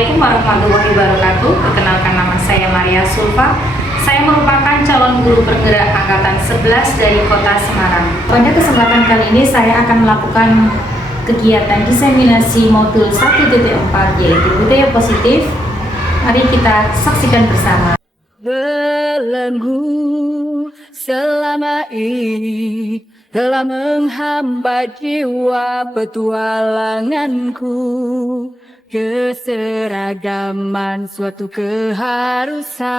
Assalamualaikum warahmatullahi wabarakatuh. Perkenalkan, nama saya Maria Sulfa. Saya merupakan calon guru bergerak angkatan 11 dari Kota Semarang. Pada kesempatan kali ini saya akan melakukan kegiatan diseminasi modul 1.4 yaitu budaya positif. Mari kita saksikan bersama. Belenggu selama ini telah menghambat jiwa petualanganku. Keseragaman suatu keharusan,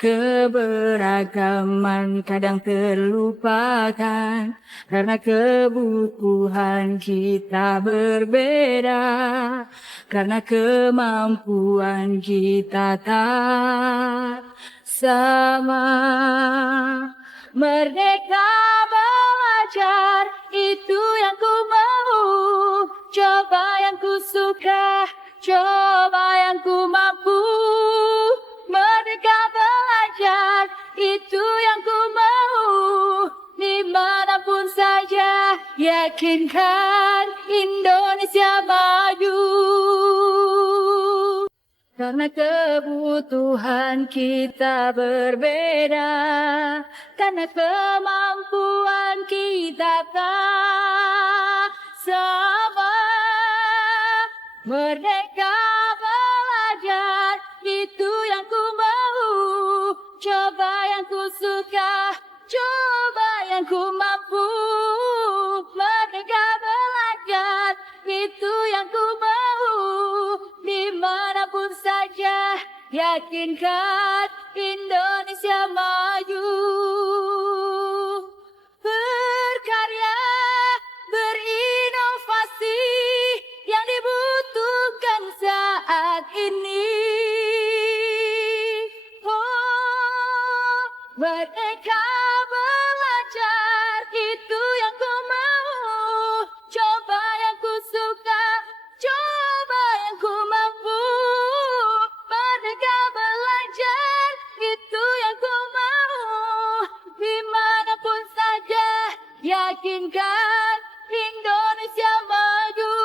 keberagaman kadang terlupakan karena kebutuhan kita berbeda, karena kemampuan kita tak sama. Merdeka belajar, itu yang ku mau. Coba yang ku suka, coba yang ku mampu. Merdeka belajar, itu yang ku mau. Dimanapun saja, yakinkan Indonesia maju. Karena kebutuhan kita berbeda, karena kemampuan kita tak sama. Merdeka belajar, itu yang ku mau. Coba yang ku suka, coba yang ku mampu. Merdeka belajar, itu yang ku mau. Dimanapun saja, yakinkan Indonesia maju. Berkarya, berinovasi yang dibutuhkan saat ini. Oh, merdeka belajar, itu yang ku mau. Coba yang ku suka, coba yang ku mampu. Merdeka belajar, itu yang ku mau. Dimanapun saja, yakinkan Indonesia maju.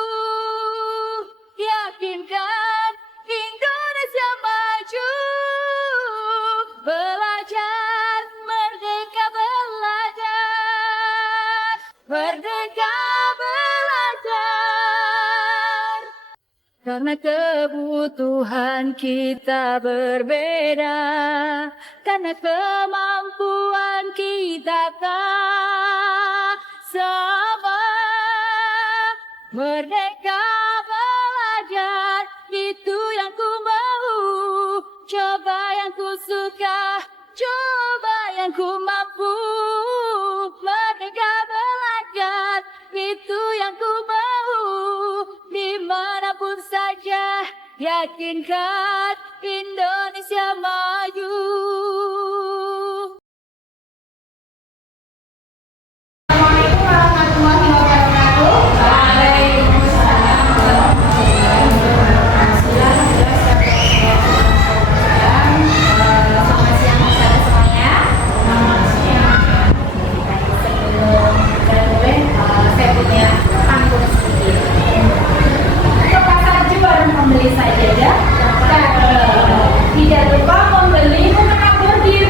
Yakinkan Indonesia maju. Belajar, merdeka belajar. Merdeka belajar. Karena kebutuhan kita berbeda, karena kemampuan kita tak sama. Merdeka belajar, itu yang ku mau. Coba yang ku suka, coba yang ku mampu. Merdeka belajar, itu yang ku mau. Dimanapun saja, yakinkan Indonesia maju. Assalamualaikum warahmatullahi wabarakatuh. Waalaikumsalam warahmatullahi wabarakatuh. Selamat siang kepada semuanya. Selamat siang. Sebelum mulai, saya punya pantun sedikit. Untuk pasar jual dan membeli saja ya. Tidak lupa membeli menggunakan bordir.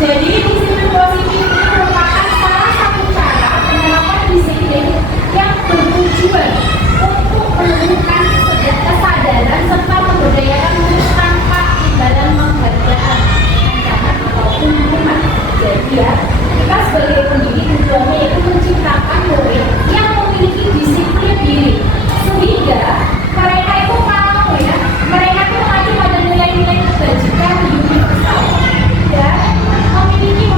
Jadi disiplin positif ini merupakan salah satu cara penerapan disiplin yang bertujuan untuk menumbuhkan kesadaran serta memberdayakan diri tanpa imbalan penghargaan, ancaman ataupun hukuman. Jadi ya, kita sebagai pendidik tujuannya yaitu menciptakan murid yang memiliki disiplin diri, sehingga mereka itu mau ya, mereka itu mengacu pada nilai-nilai kebajikan universal dan memiliki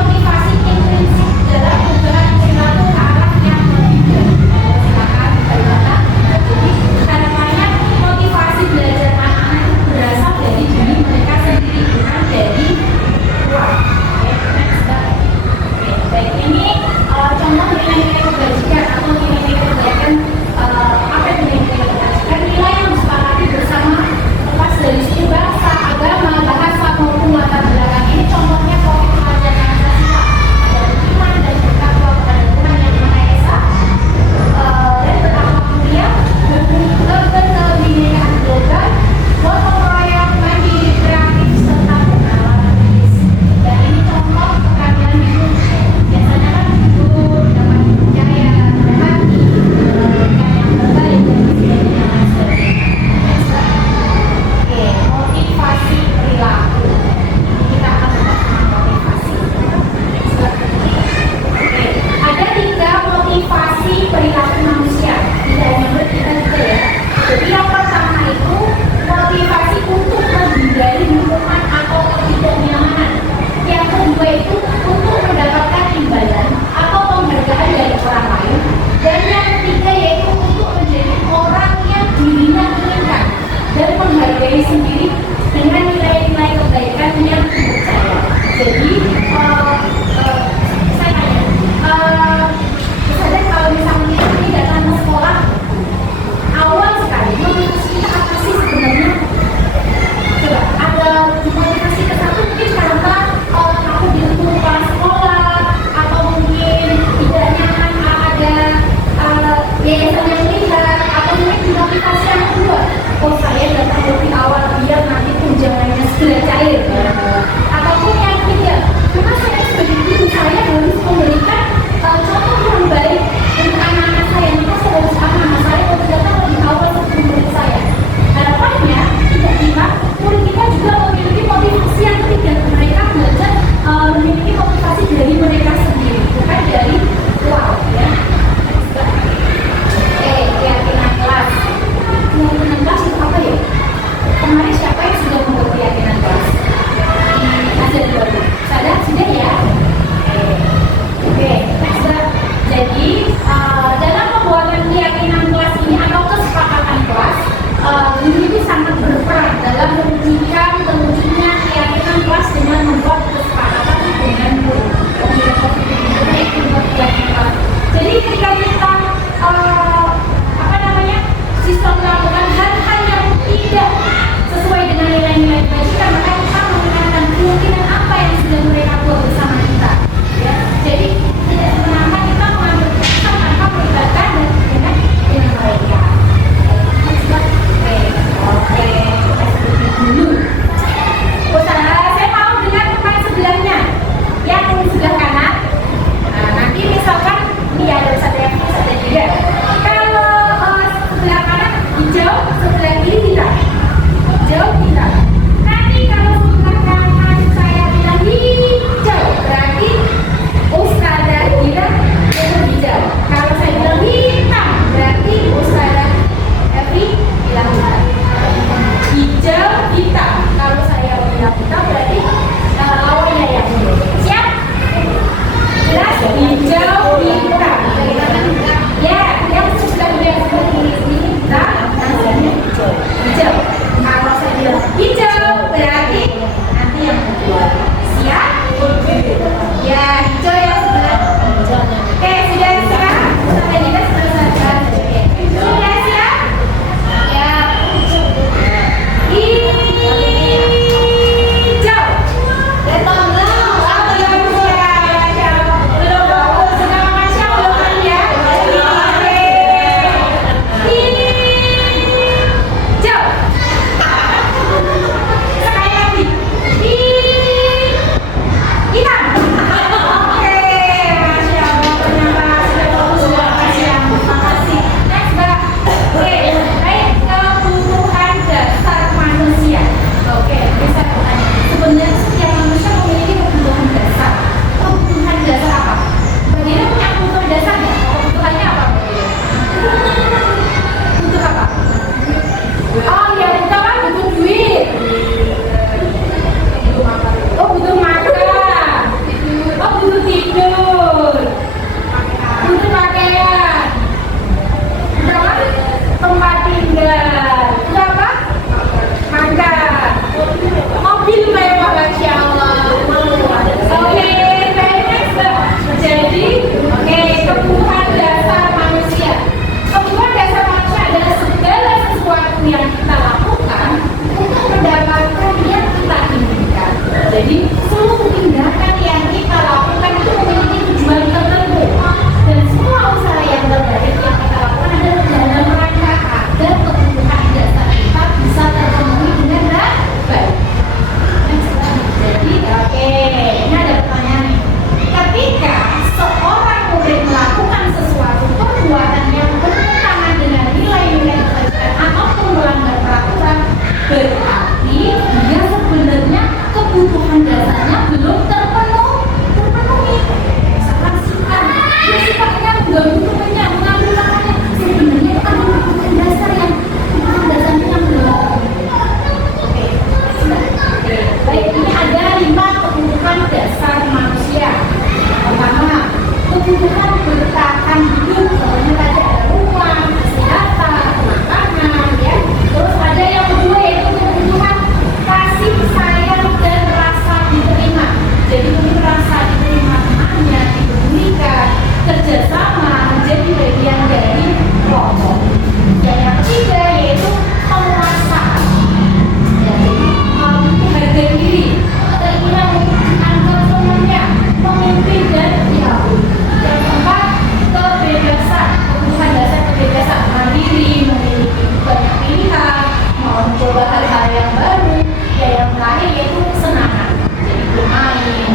Jadi seluruh tindakan yang kita lakukan itu memiliki tujuan tertentu, dan semua usaha yang terbaik yang kita lakukan adalah dalam rangka agar kebutuhan dasar kita bisa terpenuhi dengan baik. Jadi oke, ini ada pertanyaan nih. Ketika seorang murid melakukan sesuatu perbuatan yang bertentangan dengan nilai-nilai kebajikan ataupun melanggar peraturan, berarti dia sebenarnya kebutuhan dasarnya belum terpenuhi. Misalkan dia sifatnya mengganggu temannya, mengambil lahannya, sebenarnya itu ada kebutuhan dasar yang belum. Oke, baik, ini ada 5 kebutuhan dasar manusia. Pertama, kebutuhan bertahan hidup, contohnya tadi ada rumah, kesehatan, makanan, ya. Terus ada yang kedua yaitu kebutuhan kasih sayang dan rasa diterima. Jadi mungkin rasa diterima temannya, dipedulikan, kerjasama menjadi bagian dari kelompok. Dan yang ketiga yaitu penguasaan. Jadi harga diri, keinginan untuk dianggap temannya, memimpin dan diatur. Yang keempat, kebebasan, kebutuhan dasar kebebasan, mandiri, memiliki banyak pilihan, mau mencoba hal-hal yang baru. Dan yang terakhir yaitu kesenangan, jadi bermain,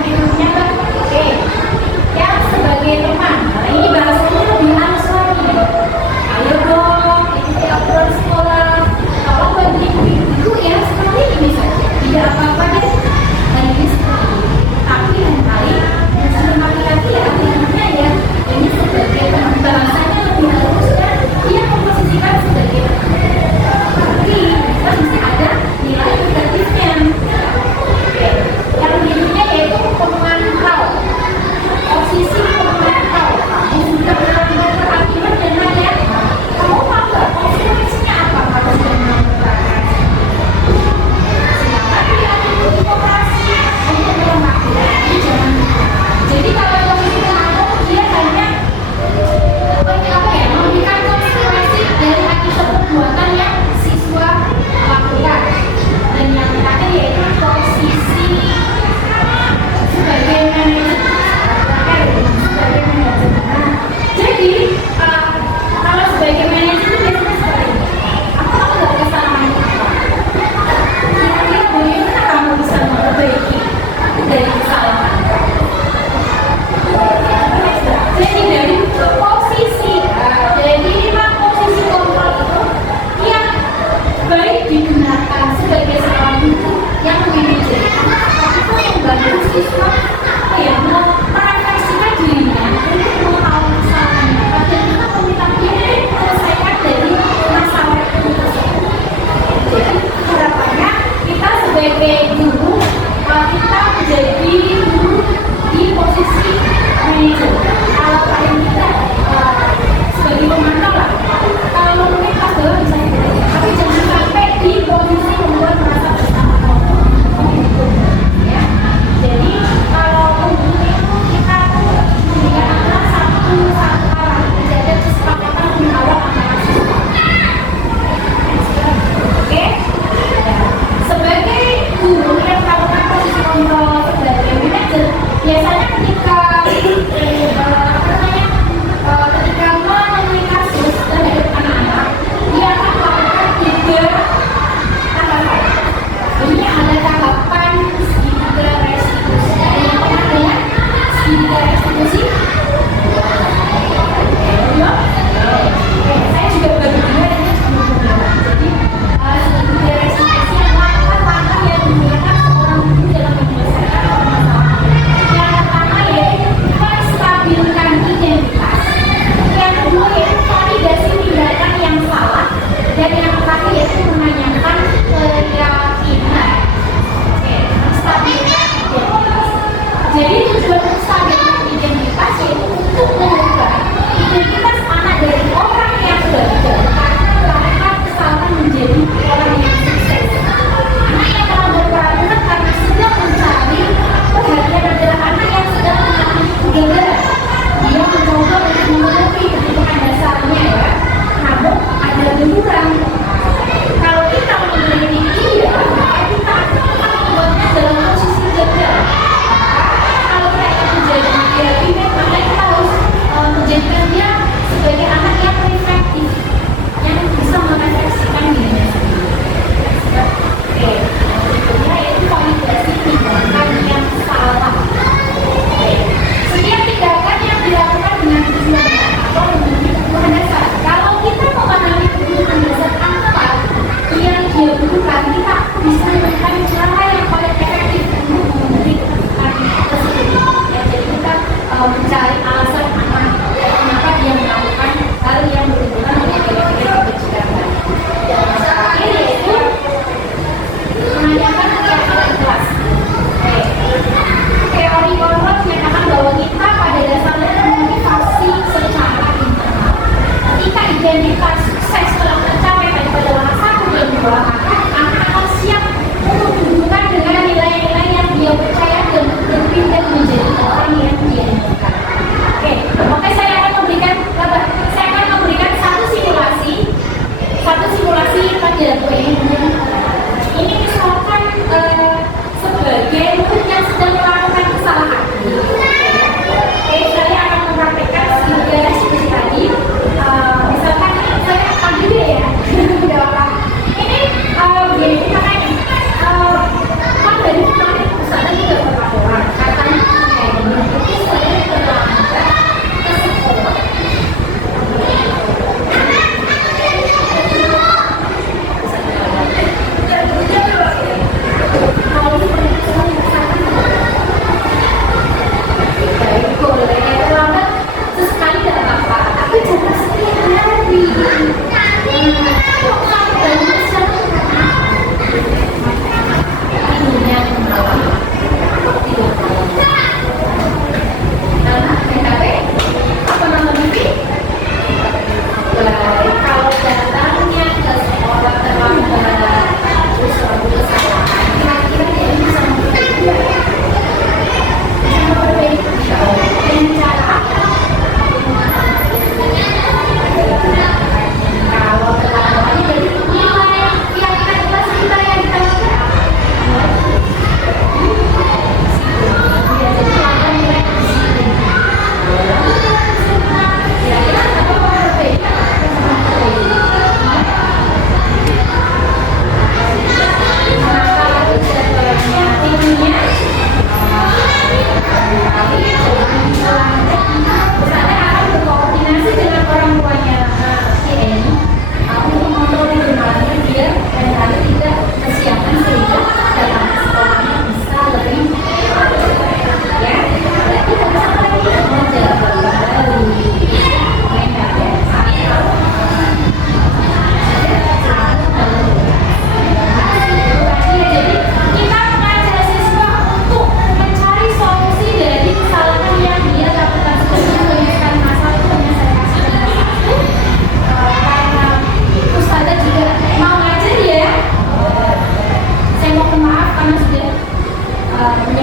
berikutnya Mbak. Oke. Yang sebagai teman, nah ini bahasanya lebih halus lagi. Ayo dong, ikuti aturan sekolah. Kalau bagi ibu ya seperti ini saja, tidak apa-apa deh. Nah ini seperti ini. Tapi lain kali sebelum laki-laki ya artinya ya ini sebagai teman, bahasanya lebih halus dan dia memposisikan sebagai teman. Tapi masih ada nilai negatifnya. Oke. Yang berikutnya yaitu pemantau. Posisi pemantau. Kamu sudah melanggar peraturan dan lain. Kamu tahu nggak konsekuensinya apa kalau sudah melanggar peraturan? Silakan diatur koperasi untuk melengkapi. Ini jangan lupa. Jadi kalau posisi pemantau dia hanya apa ya, memberikan konsekuensi dari akibat perbuatan yang siswa lakukan. Dan yang terakhir yaitu posisi sebagai manajer. Sebagai manajer. Nah, jadi kalau sebagai manajer itu biasanya seperti ini. Aku tahu nggak kesalahan apa. Kira-kira bagaimana kamu bisa memperbaiki dari kesalahan? Jadi dari posisi, jadi 5 posisi kontrol itu yang baik digunakan sebagai seorang guru yang manajer. Itu membantu siswa merefleksikan dirinya untuk mengetahui kesalahannya dan kita meminta dia menyelesaikan dari masalah itu tersebut. Jadi harapannya kita sebagai guru kita menjadi guru di posisi manajer. Kalau paling tidak sebagai pemantau lah. Kalau mungkin pas bawah bisa diperbaiki, tapi jangan sampai di posisi membuat merasa bersalah. Ya. Jadi kalau guru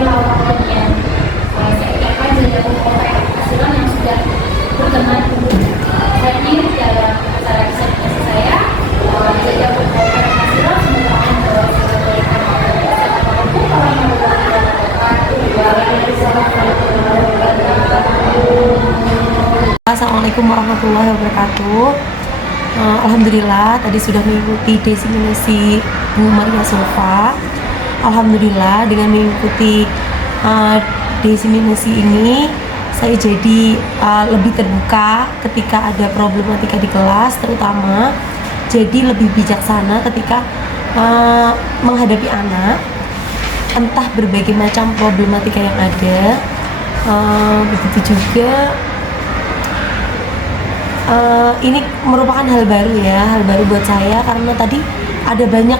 tahu waktunya. Saya iakan jadi upaya penghasilan yang sudah berkenan hadir dalam acara presentasi saya. Jadi upaya penghasilan semoga membawa kebaikan. Assalamualaikum warahmatullahi wabarakatuh. Assalamualaikum warahmatullahi wabarakatuh. Alhamdulillah tadi sudah mengikuti desiminasi Bu Maria Sulfa. Alhamdulillah dengan mengikuti desiminasi ini saya jadi lebih terbuka ketika ada problematika di kelas, terutama jadi lebih bijaksana ketika menghadapi anak, entah berbagai macam problematika yang ada. Begitu juga ini merupakan hal baru ya, hal baru buat saya karena tadi ada banyak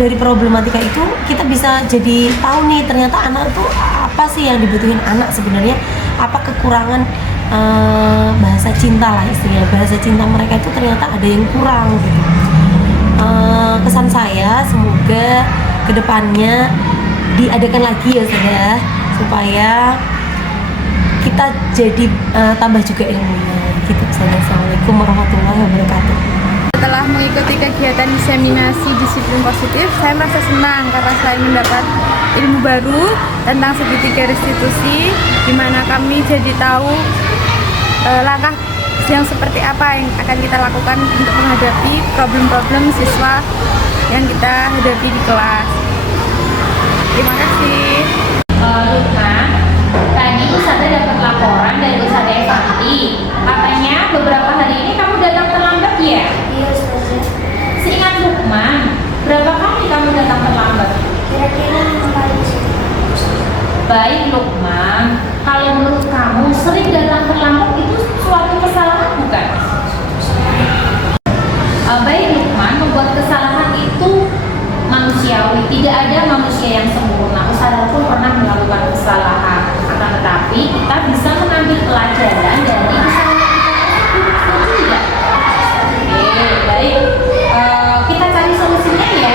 dari problematika itu kita bisa jadi tahu nih ternyata anak itu apa sih yang dibutuhin anak sebenarnya, apa kekurangan bahasa cinta lah istilahnya, bahasa cinta mereka itu ternyata ada yang kurang gitu. Kesan saya semoga kedepannya diadakan lagi ya saya, supaya kita jadi tambah juga ilmunya gitu. Assalamualaikum warahmatullahi wabarakatuh. Setelah mengikuti kegiatan diseminasi disiplin positif, saya merasa senang karena selain mendapat ilmu baru tentang segitiga restitusi, di mana kami jadi tahu langkah yang seperti apa yang akan kita lakukan untuk menghadapi problem-problem siswa yang kita hadapi di kelas. Terima kasih. Lukman, tadi Ustazah dapat laporan dari Ustazah Evanti. Katanya beberapa hari ini kamu datang terlambat ya? Iya, Ustazah. Seingat Lukman, berapa kali kamu datang terlambat? Kira-kira 6 kali sih. Baik Lukman, kalau menurut kamu sering datang terlambat itu suatu kesalahan bukan? Baik Lukman, membuat kesalahan itu manusiawi, tidak ada manusia yang sempurna. Ustazah pun pernah melakukan kesalahan, akan tetapi kita bisa mengambil pelajaran dari kesalahan kita. Setuju tidak? Oke, baik. Kita cari solusinya ya.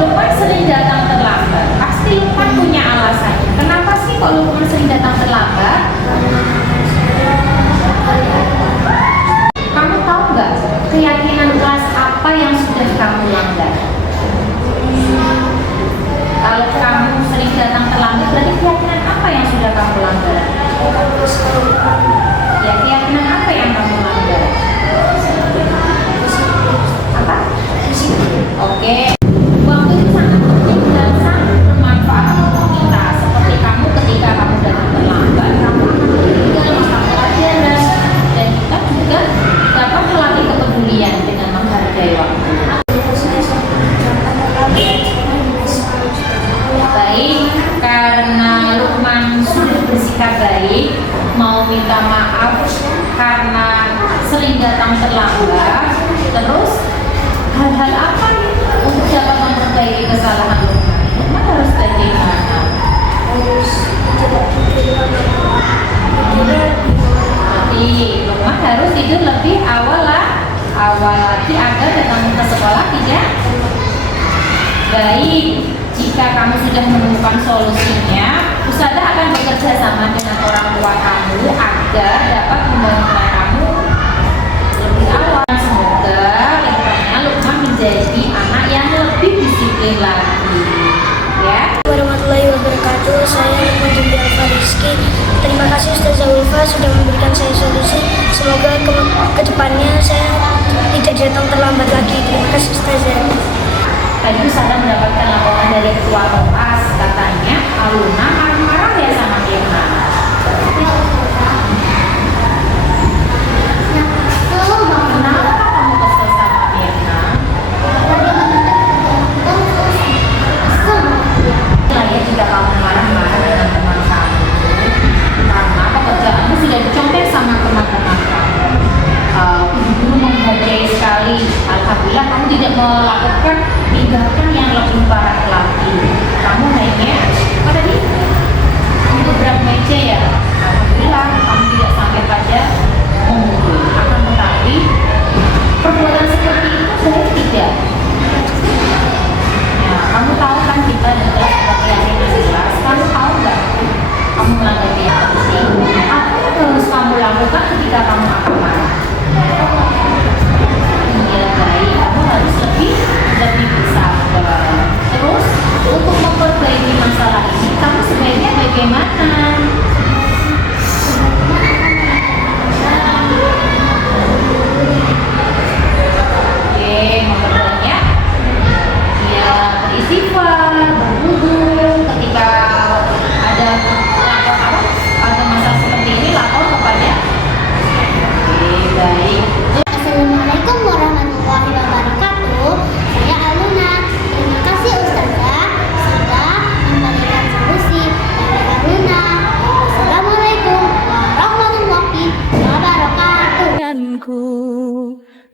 Lukman sering datang terlambat. Pasti Lukman punya alasan. Kenapa sih kok Lukman sering datang terlambat? Kamu tahu nggak keyakinan kelas apa yang sudah kamu langgar? Kalau kamu sering datang terlambat, berarti keyakinan apa yang sudah kamu langgar? Ya, keyakinan apa yang kamu langgar? Apa? Oke. Waktu itu sangat penting dan sangat bermanfaat untuk kita. Seperti kamu ketika kamu datang terlambat, kamu akan meninggal masa pelajaran, dan kita juga dapat melatih kepedulian dengan menghargai waktu. Baik, karena Lukman sudah bersikap baik, mau minta maaf karena sering datang terlambat. Terus hal-hal apa nih untuk dapat memperbaiki kesalahan Lukman? Lukman harus bagaimana? Harus tidak tidur Jadi Lukman harus tidur lebih awal lagi agar datang ke sekolah tidak. Baik, jika kamu sudah menemukan solusinya, Ustazah akan bekerja sama dengan orang tua kamu agar dapat membantu kamu lebih awal. Semoga kedepannya Lukman menjadi anak yang lebih disiplin lagi. Ya. warahmatullahi wabarakatuh. Saya Lukman Jumbi Alfa-Rizky. Terima kasih Ustazah Ulfa sudah memberikan saya solusi. Semoga ke depannya saya tidak datang terlambat lagi. Terima kasih Ustazah. Tadi Ustazah mendapatkan laporan dari ketua kelas, katanya Aluna marah-marah ya sama Mirna. Kenapa kamu kesel sama Mirna? Lah ya jika kamu marah-marah dengan teman kamu, karena pekerjaanmu sudah dicontek sama teman-teman kamu. Guru menghargai sekali. Alhamdulillah kamu tidak melakukan tindakan yang lebih parah lagi. Kamu hanya pada ini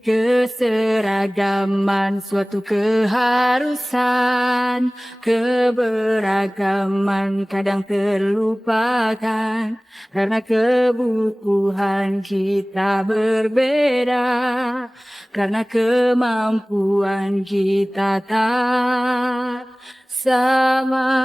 Keseragaman suatu keharusan, keberagaman kadang terlupakan, karena kebutuhan kita berbeda, karena kemampuan kita tak sama.